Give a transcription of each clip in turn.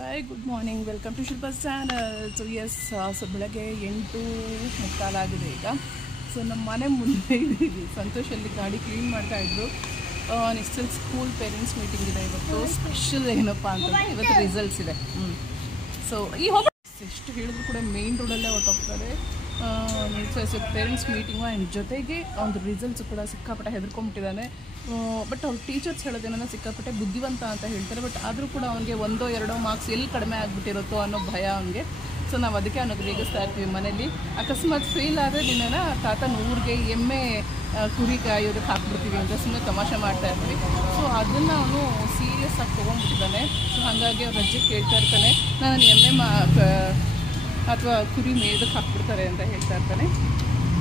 Very good morning, welcome to Shilpa channel. So ಬೆಳಗ್ಗೆ 8:45 ಆಗಿದೆ ಈಗ. ಸೊ ನಮ್ಮ ಮನೆ ಮುಂದೆ ಇದ್ದೀವಿ. ಸಂತೋಷಲ್ಲಿ ಗಾಡಿ ಕ್ಲೀನ್ ಮಾಡ್ತಾಯಿದ್ರು. ನೆಕ್ಸ್ಟ್ ಸ್ಕೂಲ್ ಪೇರೆಂಟ್ಸ್ ಮೀಟಿಂಗ್ ಇದೆ ಇವತ್ತು. ಸ್ಪೆಷಲ್ ಏನಪ್ಪ ಅಂತಂದರೆ ಇವತ್ತು ರಿಸಲ್ಟ್ಸ್ ಇದೆ. ಸೊ ಈ ಎಷ್ಟು ಹೇಳಿದ್ರು ಕೂಡ ಮೇನ್ ರೋಡಲ್ಲೇ ಹೊರಟೋಗ್ತಾರೆ. ಪೇರೆಂಟ್ಸ್ ಮೀಟಿಂಗು ಆ್ಯಂಡ್ ಜೊತೆಗೆ ಒಂದು ರಿಸಲ್ಟ್ಸು ಕೂಡ ಸಿಕ್ಕಾಪಟ್ಟೆ ಹೆದರ್ಕೊಂಡ್ಬಿಟ್ಟಿದ್ದಾನೆ. ಬಟ್ ಅವ್ರ ಟೀಚರ್ಸ್ ಹೇಳೋದೇನೋ ಸಿಕ್ಕಾಪಟ್ಟೆ ಬುದ್ಧಿವಂತ ಅಂತ ಹೇಳ್ತಾರೆ. ಬಟ್ ಆದರೂ ಕೂಡ ಅವನಿಗೆ 1-2 ಮಾರ್ಕ್ಸ್ ಎಲ್ಲಿ ಕಡಿಮೆ ಆಗಿಬಿಟ್ಟಿರುತ್ತೋ ಅನ್ನೋ ಭಯ ಅವನಿಗೆ. ಸೊ ನಾವು ಅದಕ್ಕೆ ಅವನಿಗೆ ರೇಗಿಸ್ತಾ ಇರ್ತೀವಿ ಮನೇಲಿ. ಅಕಸ್ಮಾತ್ ಫೇಲ್ ಆದರೆ ನಿನ್ನ ತಾತ 100ಗೆ ಎಮ್ಮೆ ಕುರಿ ಕಾಯೋದಕ್ಕೆ ಹಾಕ್ಬಿಡ್ತೀವಿ ಅಂತ ಸುಮ್ಮನೆ ತಮಾಷೆ ಮಾಡ್ತಾ ಇರ್ತೀವಿ. ಸೊ ಅದನ್ನು ಅವನು ಸೀರಿಯಸ್ ಆಗಿ ತೊಗೊಂಡ್ಬಿಟ್ಟಿದ್ದಾನೆ. ಸೊ ಹಾಗಾಗಿ ಅವ್ರ ಅಜ್ಜಿ ಕೇಳ್ತಾ ಇರ್ತಾನೆ, ನಾನು ಎಮ್ಮೆ ಅಥವಾ ಕುರಿ ಮೇಯ್ದಕ್ಕೆ ಹಾಕ್ಬಿಡ್ತಾರೆ ಅಂತ ಹೇಳ್ತಾ ಇರ್ತಾನೆ.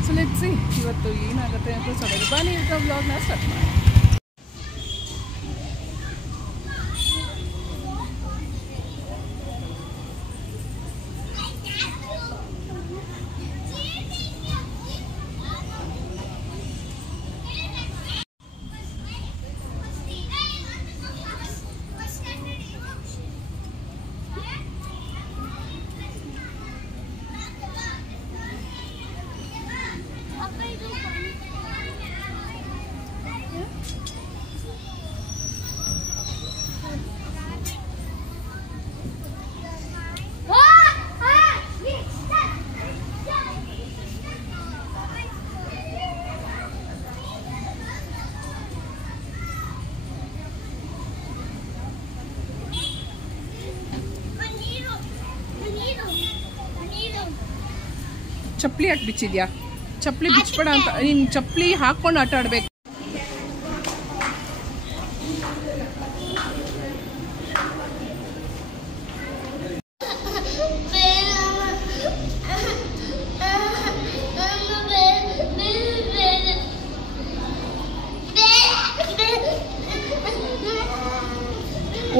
ಸೊ ಲೆಟ್ಸ್ ಸಿ ಇವತ್ತು ಏನಾಗುತ್ತೆ ಅಂತ. ಸೊ ಬನ್ನಿ ವ್ಲಾಗ್ನ ಸ್ಟಾರ್ಟ್ ಮಾಡಿ. ಚಪ್ಪಲಿ ಯಾಕೆ ಬಿಚ್ಚಿದ್ಯಾ? ಚಪ್ಪಲಿ ಬಿಚ್ಬೇಡ ಅಂತ. ನೀನು ಚಪ್ಪಲಿ ಹಾಕ್ಕೊಂಡು ಆಟ ಆಡ್ಬೇಕು.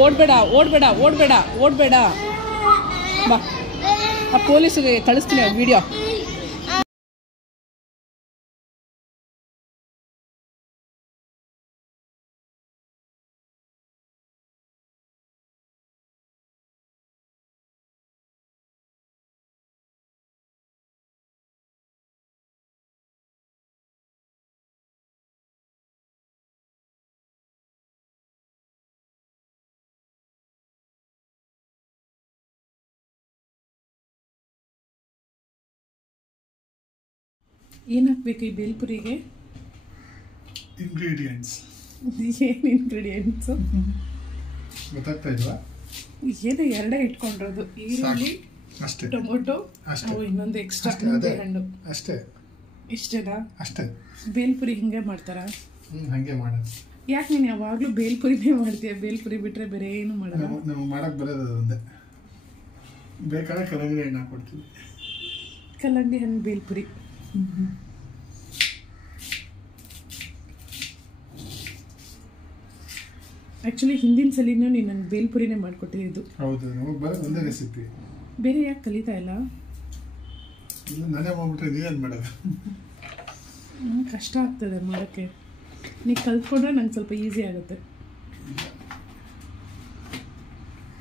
ಓಡ್ಬೇಡ ಓಡ್ಬೇಡ ಓಡ್ಬೇಡ ಓಡ್ಬೇಡ. ಬಾ, ಆ ಪೊಲೀಸಿಗೆ ಕಳಿಸ್ತೀನಿ ವಿಡಿಯೋ. ಏನು ಹಾಕ್ಬೇಕು ಈ ಬೇಲ್ಪುರಿಗೆ? ಇಂಗ್ರೀಡಿಯೆಂಟ್ಸ್. ಏನು ಇಂಗ್ರೀಡಿಯೆಂಟ್ಸು ಗೊತ್ತಾಗ್ತಾ ಇಲ್ವಾ? ಏನು ಎರಡೇ ಇಟ್ಕೊಂಡಿರೋದು, ಈರುಳ್ಳಿ ಅಷ್ಟೇ, ಟೊಮೊಟೊ, ಇನ್ನೊಂದು ಎಕ್ಸ್ಟ್ರಾ ಹಣ್ಣು ಅಷ್ಟೇ. ಇಷ್ಟೇನಾ? ಅಷ್ಟೇ. ಬೇಲ್ಪುರಿ ಹಿಂಗೆ ಮಾಡ್ತಾರಾ? ಹಂಗೆ ಮಾಡೋದು. ಯಾಕೆ ನೀನು ಯಾವಾಗಲೂ ಬೇಲ್ಪುರಿನೇ ಮಾಡ್ತೀಯ? ಬೇಲ್ಪುರಿ ಬಿಟ್ಟರೆ ಬೇರೆ ಏನು ಮಾಡೋದು? ನಾವು ಮಾಡಕ್ಕೆ ಬರೋದು ಒಂದೇ. ಬೇಕಾದ್ರೆ ಕಲ್ಲಂಗಡಿ ಹಣ್ಣು ಹಾಕ್ಕೊಡ್ತೀವಿ. ಕಲ್ಲಂಗಡಿ ಹಣ್ಣು ಬೇಲ್ಪುರಿ. ಆ್ಯಕ್ಚುಲಿ ಹಿಂದಿನ ಸಲಿನೂ ನೀನು ನನ್ನ ಬೇಲ್ಪುರಿನೇ ಮಾಡಿಕೊಟ್ಟಿದ್ದು. ಹೌದು, ನಮಗೆ ಬರೋದು ಒಂದೇ ರೆಸಿಪಿ. ಬೇರೆ ಯಾಕೆ ಕಲಿತಾ ಇಲ್ಲ? ನಾನೇ ಮಾಡ್ಬಿಟ್ರೆ ನೀವೇನು ಮಾಡೋದು? ಕಷ್ಟ ಆಗ್ತದೆ ಮಾಡೋಕ್ಕೆ. ನೀವು ಕಲ್ತ್ಕೊಂಡ್ರೆ ನಂಗೆ ಸ್ವಲ್ಪ ಈಸಿ ಆಗುತ್ತೆ.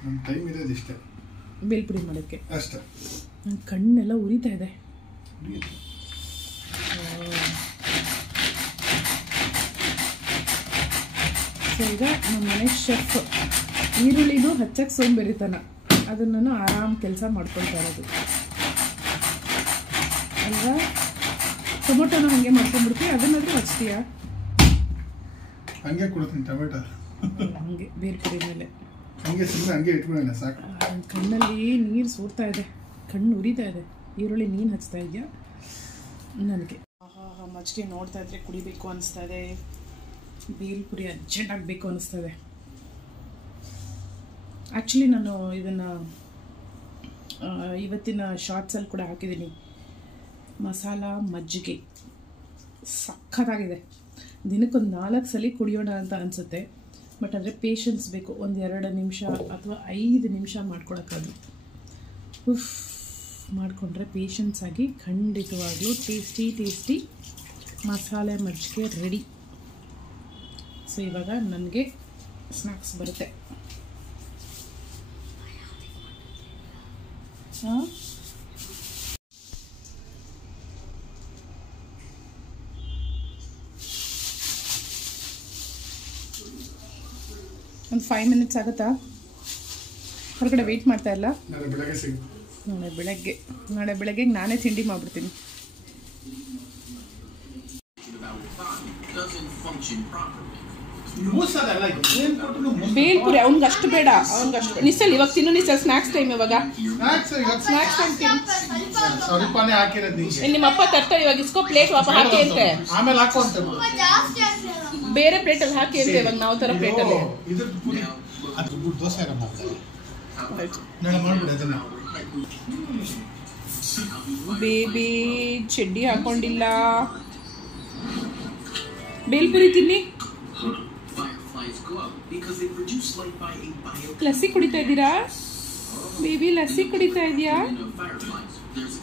ನಮ್ಮ ಟೈಮ್ ಇರೋದು ಇಷ್ಟೇ ಬೇಲ್ಪುರಿ ಮಾಡೋಕ್ಕೆ ಅಷ್ಟೇ. ನನ್ನ ಕಣ್ಣೆಲ್ಲ ಉರಿತಾ ಇದೆ. ಸೊ ಈಗ ನಮ್ಮ ಮನೆ ಶೆಫ್ ಈರುಳ್ಳಿನೂ ಹಚ್ಚಕ್ಕೆ ಸೋಂಬೇರಿತನ, ಅದನ್ನು ಆರಾಮ್ ಕೆಲಸ ಮಾಡ್ಕೊಳ್ತಾ ಇರೋದು ಅಲ್ವಾ? ಟೊಮೊಟೊನ ಹಾಗೆ ಮಾಡ್ಕೊಂಡ್ಬಿಡ್ತೀವಿ, ಅದನ್ನಾದ್ರೂ ಹಚ್ತೀಯಾ? ಹಂಗೆ ಕೊಡ್ತೀನಿ ಟೊಮೆಟೊ. ಹಂಗೆ ಬೇಲ್ಪುರಿ ಮೇಲೆ ಹಂಗೆ ಸುಮ್ಮನೆ ಹಂಗೆ ಇಟ್ಕೊಳ್ಳೋಣ ಸಾಕು. ನನ್ನ ಕಣ್ಣಲ್ಲಿ ನೀರು ಸೋರ್ತಾ ಇದೆ, ಕಣ್ಣು ಉರಿತಾ ಇದೆ. ಈರುಳ್ಳಿ ನೀನು ಹಚ್ತಾ ಇದೆಯಾ ನನಗೆ? ಮಜ್ಜಿಗೆ ನೋಡ್ತಾ ಇದ್ರೆ ಕುಡಿಬೇಕು ಅನಿಸ್ತಾ ಇದೆ. ಬೇಲ್ಪುರಿ ಅರ್ಜೆಂಟ್ ಆಗಬೇಕು ಅನಿಸ್ತದೆ. ಆ್ಯಕ್ಚುಲಿ ನಾನು ಇದನ್ನು ಇವತ್ತಿನ ಶಾರ್ಟ್ಸಲ್ಲಿ ಕೂಡ ಹಾಕಿದ್ದೀನಿ. ಮಸಾಲ ಮಜ್ಜಿಗೆ ಸಖತ್ತಾಗಿದೆ. ದಿನಕ್ಕೊಂದು 4 ಸಲ ಕುಡಿಯೋಣ ಅಂತ ಅನಿಸುತ್ತೆ. ಬಟ್ ಅಂದರೆ ಪೇಷನ್ಸ್ ಬೇಕು. 1-2 ನಿಮಿಷ ಅಥವಾ 5 ನಿಮಿಷ ಮಾಡ್ಕೊಳಕ್ಕಾದ್ರು ಮಾಡಿಕೊಂಡ್ರೆ ಪೇಷನ್ಸ್ ಆಗಿ ಖಂಡಿತವಾಗ್ಲೂ ಟೇಸ್ಟಿ ಮಸಾಲೆ ಮಜ್ಜಿಗೆ ರೆಡಿ. ಸೊ ಇವಾಗ ನನಗೆ ಸ್ನ್ಯಾಕ್ಸ್ ಬರುತ್ತೆ. ಒಂದು 5 ಮಿನಿಟ್ಸ್ ಆಗುತ್ತಾ? ಹೊರಗಡೆ ವೆಯ್ಟ್ ಮಾಡ್ತಾ ಇಲ್ಲ. ನಾಳೆ ಬೆಳಗ್ಗೆ ನಾನೇ ತಿಂಡಿ ಮಾಡ್ಬಿಡ್ತೀನಿ. ಬೇಲ್ಪುರಿ ಅವ್ನಿಗೆ ಅಷ್ಟು ಬೇಡ, ಅವ್ನಿಗಷ್ಟು ನಿಸಲ್ ಇವಾಗ ತಿನ್ನು. ನಿಸಲ್ ಸ್ನಾಕ್ಸ್ ಟೈಮ್ ಇವಾಗ. ಸ್ನಾಕ್ಸ್ ಟೈಮ್ ತಿನ್ನು. ನಿಮ್ಮಪ್ಪ ತರ್ತಾರೆ ಇವಾಗ. ಇಸ್ಕೋ ಪ್ಲೇಟ್ ವಾಪ ಹಾಕಿ ಅಂತೆ, ಆಮೇಲೆ ಹಾಕುವಂತೆ ಬೇರೆ ಪ್ಲೇಟಲ್ಲಿ ಹಾಕಿ ಅಂತೆ ಇವಾಗ ನಾವು ತರ ಪ್ಲೇಟಲ್ಲಿ. ಬೇಬಿ ಚಡ್ಡಿ ಹಾಕೊಂಡಿಲ್ಲ. ಬೇಲ್ಪುರಿ ತಿನ್ನಿ. ಲಸ್ಸಿ ಕುಡಿತಾ ಇದ್ದೀರಾ ಬೇಬಿ? ಲಸ್ಸಿ ಕುಡಿತಾ ಇದೆಯಾ?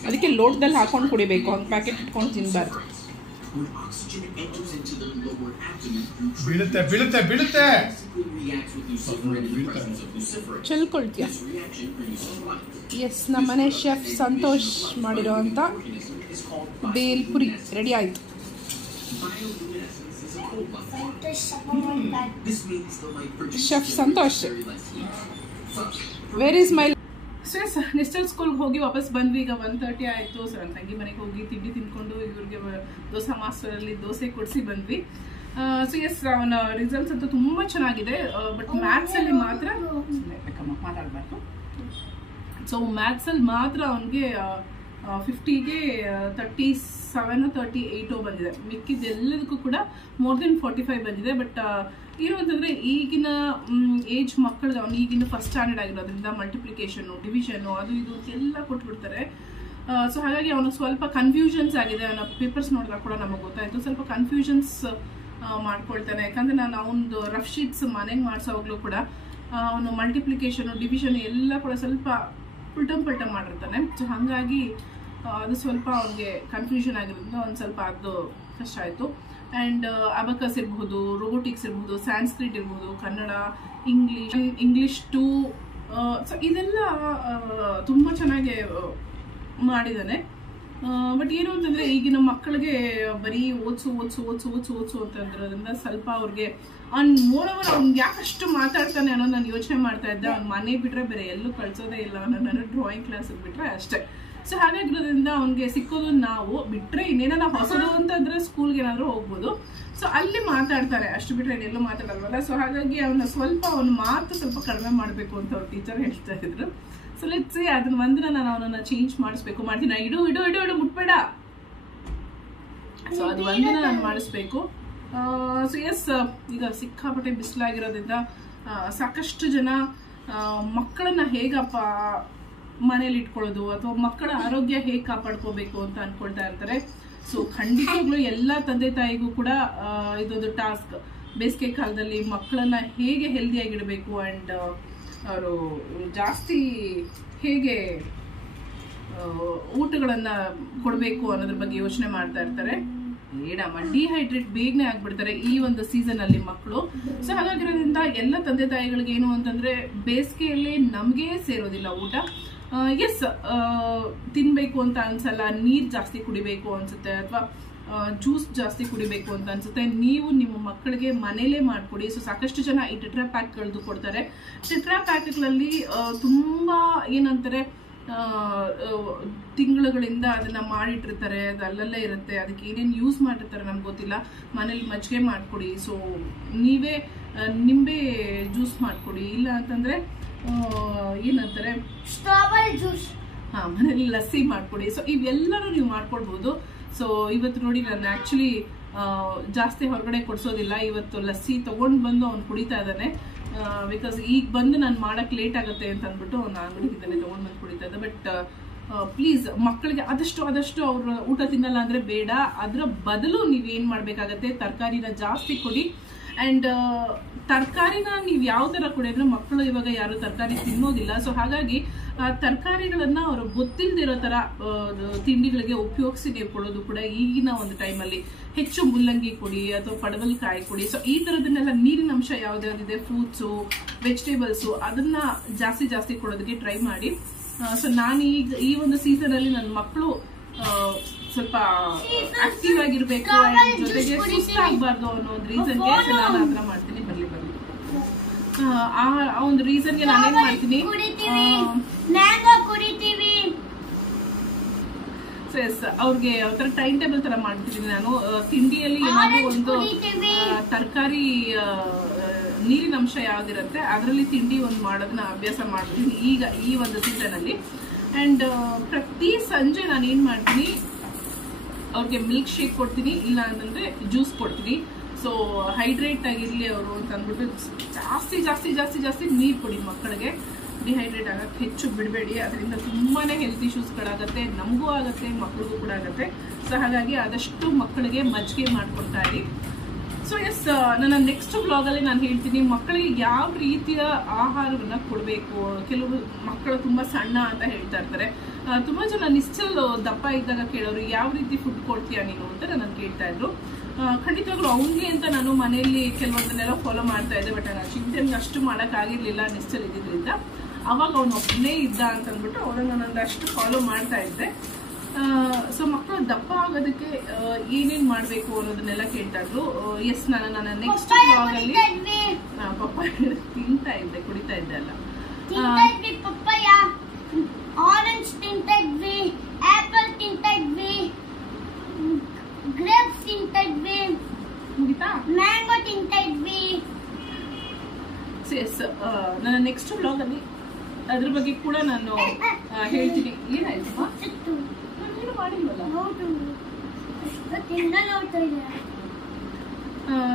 ಅದಕ್ಕೆ ಲೋಟದಲ್ಲಿ ಹಾಕೊಂಡು ಕುಡಿಬೇಕು, ಒಂದು ಪ್ಯಾಕೆಟ್ ಇಟ್ಕೊಂಡು ತಿನ್ಬಾರ್ದು. ಬೀಳುತ್ತೆ ಚೆಲ್ಕೊಳ್ತೀಯ? ಎಸ್, ನಮ್ಮನೆ ಶೆಫ್ ಸಂತೋಷ್ ಮಾಡಿರೋ ಅಂತ ಬೇಲ್ಪುರಿ ರೆಡಿ ಆಯ್ತು. Chef Santosh, where is my yes. Nestle ಸ್ಕೂಲ್ಗೆ ಹೋಗಿ ವಾಪಸ್ ಬಂದ್ವಿ. ಈಗ 1:30 ಆಯಿತು. ಸೊ ನನ್ನ ತಂಗಿ ಮನೆಗೆ ಹೋಗಿ ತಿಂಡಿ ತಿನ್ಕೊಂಡು ಇವ್ರಿಗೆ ದೋಸೆ ಮಾಸ್ಟರಲ್ಲಿ ದೋಸೆ ಕೊಡಿಸಿ ಬಂದ್ವಿ. ಸೊ ಎಸ್, ಅವನ ರಿಸಲ್ಟ್ಸ್ ಅಂತೂ ತುಂಬ ಚೆನ್ನಾಗಿದೆ. ಬಟ್ ಮ್ಯಾಥ್ಸಲ್ಲಿ ಮಾತ್ರ ಮಾತಾಡಬಾರ್ದು. ಸೊ ಮ್ಯಾಥ್ಸಲ್ಲಿ ಮಾತ್ರ ಅವನಿಗೆ 50ಗೆ 37 38 ಬಂದಿದೆ. ಮಿಕ್ಕಿದ್ದೆಲ್ಲದಕ್ಕೂ ಕೂಡ ಮೋರ್ ದೆನ್ 45 ಬಂದಿದೆ. ಬಟ್ ಏನು ಅಂತಂದರೆ ಈಗಿನ ಏಜ್ ಮಕ್ಕಳಿಗೆ, ಅವ್ನು ಈಗಿನ ಫಸ್ಟ್ ಸ್ಟ್ಯಾಂಡರ್ಡ್ ಆಗಿರೋದ್ರಿಂದ ಮಲ್ಟಿಪ್ಲಿಕೇಶನು, ಡಿವಿಷನು, ಅದು ಇದು ಎಲ್ಲ ಕೊಟ್ಬಿಡ್ತಾರೆ. ಸೊ ಹಾಗಾಗಿ ಅವನಿಗೆ ಸ್ವಲ್ಪ ಕನ್ಫ್ಯೂಷನ್ಸ್ ಆಗಿದೆ. ಅವನ ಪೇಪರ್ಸ್ ನೋಡಿದಾಗ ಕೂಡ ನಮಗೆ ಗೊತ್ತಾಯಿತು, ಸ್ವಲ್ಪ ಕನ್ಫ್ಯೂಷನ್ಸ್ ಮಾಡ್ಕೊಳ್ತಾನೆ. ಯಾಕಂದರೆ ನಾನು ಅವನದು ರಫ್ ಶೀಟ್ಸ್ ಮನೆಗೆ ಮಾಡಿಸೋವಾಗಲೂ ಕೂಡ ಅವನು ಮಲ್ಟಿಪ್ಲಿಕೇಶನು, ಡಿವಿಷನ್ ಎಲ್ಲ ಕೂಡ ಸ್ವಲ್ಪ ಉಲ್ಟಮ್ ಮಾಡಿರ್ತಾನೆ. ಸೊ ಹಾಗಾಗಿ ಅದು ಸ್ವಲ್ಪ ಅವನಿಗೆ ಕನ್ಫ್ಯೂಷನ್ ಆಗಿರೋದ್ರಿಂದ ಒಂದು ಸ್ವಲ್ಪ ಅದು ಕಷ್ಟ ಆಯಿತು. ಆ್ಯಂಡ್ ಅಬಕಸ್ ಇರ್ಬೋದು, ರೋಬೋಟಿಕ್ಸ್ ಇರ್ಬೋದು, ಸ್ಯಾನ್ಸ್ಕ್ರಿಟ್ ಇರ್ಬೋದು, ಕನ್ನಡ, ಇಂಗ್ಲೀಷ್ 2, ಸೊ ಇದೆಲ್ಲ ತುಂಬ ಚೆನ್ನಾಗಿ ಮಾಡಿದ್ದಾನೆ. ಬಟ್ ಏನು ಅಂತಂದರೆ ಈಗಿನ ಮಕ್ಕಳಿಗೆ ಬರೀ ಓದಿಸು ಅಂತಂದ್ರಿಂದ ಸ್ವಲ್ಪ ಅವ್ರಿಗೆ ಮೋರವರ್ ಅವ್ನಿಗೆ ಯಾಕಷ್ಟು ಮಾತಾಡ್ತಾನೆ ಅನ್ನೋದು ನಾನು ಯೋಚನೆ ಮಾಡ್ತಾ ಇದ್ದೆ. ಅವ್ನು ಮನೆ ಬಿಟ್ಟರೆ ಬೇರೆ ಎಲ್ಲೂ ಕಳ್ಸೋದೇ ಇಲ್ಲ, ನಾನು ಡ್ರಾಯಿಂಗ್ ಕ್ಲಾಸಿಗೆ ಬಿಟ್ಟರೆ ಅಷ್ಟೇ. ಸೊ ಹಾಗಾಗಿರೋದ್ರಿಂದ ಅವ್ನಿಗೆ ಸಿಕ್ಕೋದು ನಾವು ಬಿಟ್ಟರೆ ಇನ್ನೇನ ಹೊಸದು ಅಂತಂದರೆ ಸ್ಕೂಲ್ಗೆ ಏನಾದರೂ ಹೋಗ್ಬೋದು. ಸೊ ಅಲ್ಲಿ ಮಾತಾಡ್ತಾರೆ, ಅಷ್ಟು ಬಿಟ್ಟರೆ ಇನ್ನೆಲ್ಲೂ ಮಾತಾಡಲ್ವಲ್ಲ. ಸೊ ಹಾಗಾಗಿ ಅವನ ಮಾತು ಸ್ವಲ್ಪ ಕಡಿಮೆ ಮಾಡಬೇಕು ಅಂತ ಅವ್ರ ಟೀಚರ್ ಹೇಳ್ತಾ ಇದ್ರು. ಸೊ ಲೆಟ್ಸ್ ಸೇ ಅದನ್ನ ಒಂದಿನ ನಾನು ಅವನನ್ನು ಚೇಂಜ್ ಮಾಡ್ತೀನಿ. ಇಡು ಮುಟ್ಬೇಡ. ಸೊ ಅದು ಒಂದಿನ ನಾನು ಮಾಡಿಸ್ಬೇಕು. ಸೊ ಎಸ್, ಈಗ ಸಿಕ್ಕಾಪಟ್ಟೆ ಬಿಸಿಲಾಗಿರೋದ್ರಿಂದ ಸಾಕಷ್ಟು ಜನ ಮಕ್ಕಳನ್ನ ಹೇಗಪ್ಪ ಮನೇಲಿ ಇಟ್ಕೊಳ್ಳೋದು ಅಥವಾ ಮಕ್ಕಳ ಆರೋಗ್ಯ ಹೇಗೆ ಕಾಪಾಡ್ಕೋಬೇಕು ಅಂತ ಅನ್ಕೊಳ್ತಾ ಇರ್ತಾರೆ. ಸೊ ಖಂಡಿತವಾಗ್ಲೂ ಎಲ್ಲ ತಂದೆ ತಾಯಿಗೂ ಕೂಡ ಇದೊಂದು ಟಾಸ್ಕ್. ಬೇಸಿಗೆ ಕಾಲದಲ್ಲಿ ಮಕ್ಕಳನ್ನ ಹೇಗೆ ಹೆಲ್ದಿಯಾಗಿಡಬೇಕು ಆ್ಯಂಡ್ ಅವರು ಜಾಸ್ತಿ ಹೇಗೆ ಊಟಗಳನ್ನು ಕೊಡಬೇಕು ಅನ್ನೋದ್ರ ಬಗ್ಗೆ ಯೋಚನೆ ಮಾಡ್ತಾ ಇರ್ತಾರೆ. ಬೇಡಮ್ಮ, ಡಿಹೈಡ್ರೇಟ್ ಬೇಗನೆ ಆಗ್ಬಿಡ್ತಾರೆ ಈ ಒಂದು ಸೀಸನಲ್ಲಿ ಮಕ್ಕಳು. ಸೊ ಹಾಗಾಗಿರೋದ್ರಿಂದ ಎಲ್ಲ ತಂದೆ ತಾಯಿಗಳಿಗೆ ಏನು ಅಂತಂದ್ರೆ ಬೇಸಿಗೆಯಲ್ಲಿ ನಮಗೆ ಸೇರೋದಿಲ್ಲ ಊಟ. ಎಸ್, ತಿನ್ಬೇಕು ಅಂತ ಅನ್ಸಲ್ಲ, ನೀರು ಜಾಸ್ತಿ ಕುಡಿಬೇಕು ಅನ್ಸುತ್ತೆ ಅಥವಾ ಜ್ಯೂಸ್ ಜಾಸ್ತಿ ಕುಡಿಬೇಕು ಅಂತ ಅನ್ಸುತ್ತೆ. ನೀವು ನಿಮ್ಮ ಮಕ್ಕಳಿಗೆ ಮನೇಲೇ ಮಾಡಿಕೊಡಿ. ಸೊ ಸಾಕಷ್ಟು ಜನ ಈ ಟೆಟ್ರಾ ಪ್ಯಾಕ್ಗಳದ್ದು ಕೊಡ್ತಾರೆ. ಟೆಟ್ರಾ ಪ್ಯಾಕ್ಗಳಲ್ಲಿ ತುಂಬ ಏನಂತಾರೆ, ತಿಂಗಳುಗಳಿಂದ ಅದನ್ನ ಮಾಡಿಟ್ಟಿರ್ತಾರೆ, ಅದು ಅಲ್ಲಲ್ಲೇ ಇರುತ್ತೆ. ಅದಕ್ಕೆ ಏನೇನು ಯೂಸ್ ಮಾಡಿರ್ತಾರೆ ನಮ್ಗೆ ಗೊತ್ತಿಲ್ಲ. ಮನೇಲಿ ಮಜ್ಜಿಗೆ ಮಾಡಿಕೊಡಿ. ಸೊ ನೀವೇ ನಿಂಬೆ ಜ್ಯೂಸ್ ಮಾಡಿಕೊಡಿ, ಇಲ್ಲ ಅಂತಂದರೆ ಏನಂತಾರೆ ಸ್ಟ್ರಾಬೆರಿ ಜ್ಯೂಸ್, ಮನೇಲಿ ಲಸ್ಸಿ ಮಾಡಿಕೊಡಿ. ಸೊ ಇವೆಲ್ಲರೂ ನೀವು ಮಾಡ್ಕೊಡ್ಬೋದು. ಸೊ ಇವತ್ತು ನೋಡಿ, ನಾನು ಆ್ಯಕ್ಚುಲಿ ಜಾಸ್ತಿ ಹೊರಗಡೆ ಕೊಡಿಸೋದಿಲ್ಲ. ಇವತ್ತು ಲಸ್ಸಿ ತೊಗೊಂಡು ಬಂದು ಅವ್ನು ಕುಡಿತಾ ಇದ್ದಾನೆ. ಬಿಕಾಸ್ ಈಗ ಬಂದು ನಾನು ಮಾಡೋಕ್ಕೆ ಲೇಟ್ ಆಗುತ್ತೆ ಅಂತ ಅಂದ್ಬಿಟ್ಟು ಅವ್ನು ಅಂಗಡಿಗಿದ್ದಾನೆ ತೊಗೊಂಡು ಬಂದು ಕುಡಿತಾ ಇದ್ದೆ. ಬಟ್ ಪ್ಲೀಸ್ ಮಕ್ಕಳಿಗೆ ಆದಷ್ಟು ಅವ್ರ ಊಟ ತಿನ್ನಲ್ಲ ಅಂದರೆ ಬೇಡ. ಅದರ ಬದಲು ನೀವೇನು ಮಾಡಬೇಕಾಗತ್ತೆ, ತರಕಾರಿನ ಜಾಸ್ತಿ ಕೊಡಿ. ಆ್ಯಂಡ್ ತರಕಾರಿನ ನೀವು ಯಾವ ಥರ ಕೊಡಿದ್ರೆ, ಮಕ್ಕಳು ಇವಾಗ ಯಾರು ತರಕಾರಿ ತಿನ್ನೋದಿಲ್ಲ. ಸೊ ಹಾಗಾಗಿ ತರಕಾರಿಗಳನ್ನು ಅವರು ಗೊತ್ತಿಲ್ಲದಿರೋ ಥರ ತಿಂಡಿಗಳಿಗೆ ಉಪಯೋಗಿಸಿ ನೀವು ಕೊಡೋದು ಕೂಡ ಈಗಿನ ಒಂದು ಟೈಮಲ್ಲಿ ಹೆಚ್ಚು ಮುಲ್ಲಂಗಿ ಕೊಡಿ ಅಥವಾ ಪಡವಲಕಾಯಿ ಕೊಡಿ. ಸೊ ಈ ಥರದನ್ನೆಲ್ಲ ನೀರಿನ ಅಂಶ ಯಾವ್ದಾವ್ದಿದೆ, ಫ್ರೂಟ್ಸು, ವೆಜಿಟೇಬಲ್ಸು, ಅದನ್ನ ಜಾಸ್ತಿ ಕೊಡೋದಕ್ಕೆ ಟ್ರೈ ಮಾಡಿ. ಸೊ ನಾನು ಈಗ ಈ ಒಂದು ಸೀಸನ್ ಅಲ್ಲಿ ನನ್ನ ಮಕ್ಕಳು ಸ್ವಲ್ಪ ಆಕ್ಟಿವ್ ಆಗಿರ್ಬೇಕು ಜೊತೆಗೆ ಸುಸ್ತಾಗಬಾರ್ದು ಅನ್ನೋ ಒಂದು ರೀಸನ್ಗೆ ನಾನು ಆ ಥರ ಮಾಡ್ತೀನಿ. ಬರ್ಲಿ ಆ ಒಂದು ರೀಸನ್ಗೆ ನಾನೇನ್ ಮಾಡ್ತೀನಿ, ಅವ್ರಿಗೆ ಯಾವ ಟೈಮ್ ಟೇಬಲ್ ತರ ಮಾಡ್ತಿದ್ದೀನಿ ನಾನು. ತಿಂಡಿಯಲ್ಲಿ ಏನಾದ್ರು ಒಂದು ತರಕಾರಿ ನೀರಿನ ಅಂಶ ಯಾವ್ದಿರುತ್ತೆ ಅದರಲ್ಲಿ ತಿಂಡಿ ಒಂದು ಮಾಡೋದನ್ನ ಅಭ್ಯಾಸ ಮಾಡ್ತೀನಿ ಈಗ ಈ ಒಂದು ಸೀಸನ್ ಅಲ್ಲಿ. ಅಂಡ್ ಪ್ರತಿ ಸಂಜೆ ನಾನು ಏನ್ ಮಾಡ್ತೀನಿ, ಅವ್ರಿಗೆ ಮಿಲ್ಕ್ ಶೇಕ್ ಕೊಡ್ತೀನಿ, ಇಲ್ಲ ಅಂತಂದ್ರೆ ಜ್ಯೂಸ್ ಕೊಡ್ತೀನಿ. ಸೊ ಹೈಡ್ರೇಟ್ ಆಗಿರ್ಲಿ ಅವರು ಅಂತ ಅಂದ್ಬಿಟ್ಟು ಜಾಸ್ತಿ ಜಾಸ್ತಿ ಜಾಸ್ತಿ ಜಾಸ್ತಿ ನೀರು ಕೊಡಿ ಮಕ್ಕಳಿಗೆ. ಡಿಹೈಡ್ರೇಟ್ ಆಗಕ್ಕೆ ಹೆಚ್ಚು ಬಿಡಬೇಡಿ, ಅದರಿಂದ ತುಂಬಾನೇ ಹೆಲ್ತ್ ಇಶ್ಯೂಸ್ಗಳಾಗತ್ತೆ, ನಮಗೂ ಆಗುತ್ತೆ, ಮಕ್ಕಳಿಗೂ ಕೂಡ ಆಗುತ್ತೆ. ಸೊ ಹಾಗಾಗಿ ಆದಷ್ಟು ಮಕ್ಕಳಿಗೆ ಮಜ್ಜಿಗೆ ಮಾಡ್ಕೊಡ್ತಾ ಇರಿ. ಸೊ ಎಸ್, ನನ್ನ ನೆಕ್ಸ್ಟ್ ಬ್ಲಾಗಲ್ಲಿ ನಾನು ಹೇಳ್ತೀನಿ ಮಕ್ಕಳಿಗೆ ಯಾವ ರೀತಿಯ ಆಹಾರವನ್ನ ಕೊಡಬೇಕು. ಕೆಲವು ಮಕ್ಕಳು ತುಂಬಾ ಸಣ್ಣ ಅಂತ ಹೇಳ್ತಾ ಇರ್ತಾರೆ. ತುಂಬಾ ಜನ ನಿಶ್ಚಲ್ ದಪ್ಪ ಇದ್ದಾಗ ಕೇಳೋರು ಯಾವ ರೀತಿ ಫುಡ್ ಕೊಡ್ತೀಯಾ ನೀನು ಅಂತ ನನ್ನ ಕೇಳ್ತಾ ಇದ್ರು. ಖಂಡಿತವಾಗ್ಲೂ ಅವನಿಗೆ ಅಂತ ನಾನು ಮನೆಯಲ್ಲಿ ಕೆಲವೊಂದನ್ನೆಲ್ಲ ಫಾಲೋ ಮಾಡ್ತಾ ಇದ್ದೆ. ಬಟ್ ನಾನು ಚಿಂತೆಗೆ ಅಷ್ಟು ಮಾಡೋಕ್ಕಾಗಿರ್ಲಿಲ್ಲ ನಿಶ್ಚಲ್ ಇದ್ದಿದ್ರಿಂದ. ಅವಾಗ ಅವನು ಒಬ್ಬನೇ ಇದ್ದ ಅಂತ ಅಂದ್ಬಿಟ್ಟು ಅವನನ್ನು ನಾನು ಅಷ್ಟು ಫಾಲೋ ಮಾಡ್ತಾ ಇದ್ದೆ. ಸೊ ಮಕ್ಕಳು ದಪ್ಪ ಆಗೋದಕ್ಕೆ ಏನೇನ್ ಮಾಡ್ಬೇಕು ಅನ್ನೋದನ್ನೆಲ್ಲ ಕೇಳ್ತಾ ಇದ್ರು. ಎಸ್, ನನ್ನ ನೆಕ್ಸ್ಟ್ ಬ್ಲಾಗ್ ಅಲ್ಲಿ ಪಪ್ಪಾಯ ತಿಂತಾ ಇದ್ದೆ, ಕುಡಿತಾ ಇದ್ದೆ ಅಲ್ಲ, ಪಪ್ಪಾಯ, ಆರೆಂಜ್ ತಿಂತಾ ಇದ್ವಿ, ಆಪಲ್ ತಿಂತಾ ಇದ್ವಿ, ಗ್ರೇಪ್ಸ್ ತಿಂತಾ ಇದ್ವಿ, ಮುಗಿತಾ, ಮ್ಯಾಂಗೋ ತಿಂತಾ ಇದ್ವಿ. ಎಸ್, ನನ್ನ ನೆಕ್ಸ್ಟ್ ಬ್ಲಾಗ್ ಅಲ್ಲಿ ಅದ್ರ ಬಗ್ಗೆ ಕೂಡ ನಾನು ಹೇಳ್ತೀನಿ. ಏನಾಯ್ತಮ್ಮ, ಏನು ಮಾಡಿಲ್ವಲ್ಲ.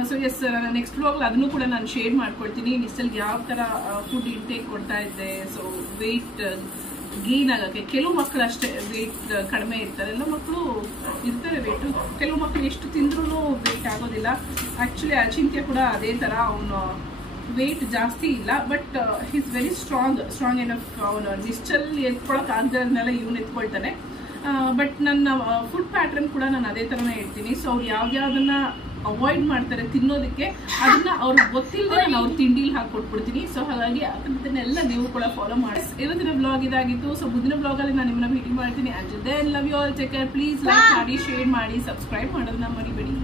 ಸೊ ಎಸ್, ನನ್ನ ನೆಕ್ಸ್ಟ್ ಬ್ಲಾಗ್ ಅದನ್ನು ಕೂಡ ನಾನು ಶೇರ್ ಮಾಡ್ಕೊಳ್ತೀನಿ. ನಿಶ್ಚಲ್ಗೆ ಯಾವ ತರ ಫುಡ್ ಇಂಟೇಕ್ ಕೊಡ್ತಾ ಇದ್ದೆ. ಸೊ ವೆಯ್ಟ್ ಗೇನ್ ಆಗಕ್ಕೆ ಕೆಲವು ಮಕ್ಕಳು ಅಷ್ಟೇ ವೆಯ್ಟ್ ಕಡಿಮೆ ಇರ್ತಾರೆ, ಎಲ್ಲ ಮಕ್ಕಳು ಇರ್ತಾರೆ ವೆಯ್ಟ್. ಕೆಲವು ಮಕ್ಕಳು ಎಷ್ಟು ತಿಂದ್ರೂ ವೆಯ್ಟ್ ಆಗೋದಿಲ್ಲ. ಆಕ್ಚುಲಿ ಅಚಿಂತ್ಯ ಕೂಡ ಅದೇ ತರ, ಅವನು ವೆಯ್ಟ್ ಜಾಸ್ತಿ ಇಲ್ಲ, but is very strong enough. ಅವನು ನಿಶ್ಚಲ್ ಎತ್ಕೊಳಕ್ ಆಗದನ್ನೆಲ್ಲ ಇವನು ಎತ್ಕೊಳ್ತಾನೆ. ಬಟ್ ನನ್ನ ಫುಡ್ ಪ್ಯಾಟರ್ನ್ ಕೂಡ ನಾನು ಅದೇ ತರನೇ ಹೇಳ್ತೀನಿ. ಸೊ ಅವ್ರು ಯಾವ್ಯಾವ್ದನ್ನ ಅವಾಯ್ಡ್ ಮಾಡ್ತಾರೆ ತಿನ್ನೋದಕ್ಕೆ, ಅದನ್ನ ಅವ್ರಿಗೆ ಗೊತ್ತಿಲ್ಲದೆ ನಾನು ಅವ್ರ ತಿಂಡಿಲಿ ಹಾಕೊಟ್ಬಿಡ್ತೀನಿ. ಸೊ ಹಾಗಾಗಿ ಅದನ್ನೆಲ್ಲ ನೀವು ಕೂಡ ಫಾಲೋ ಮಾಡಿ. ಇವತ್ತಿನ ಬ್ಲಾಗ್ ಇದಾಗಿತ್ತು. ಸೊ ಮುಂದಿನ ಬ್ಲಾಗ್ ಅಲ್ಲಿ ನಾನು ನಿಮ್ಮನ್ನ ಭೇಟಿ ಮಾಡ್ತೀನಿ. And then love you all, take care, please like ಮಾಡಿ, ಶೇರ್ ಮಾಡಿ, ಸಬ್ಸ್ಕ್ರೈಬ್ ಮಾಡೋದನ್ನ ಮರಿಬೇಡಿ.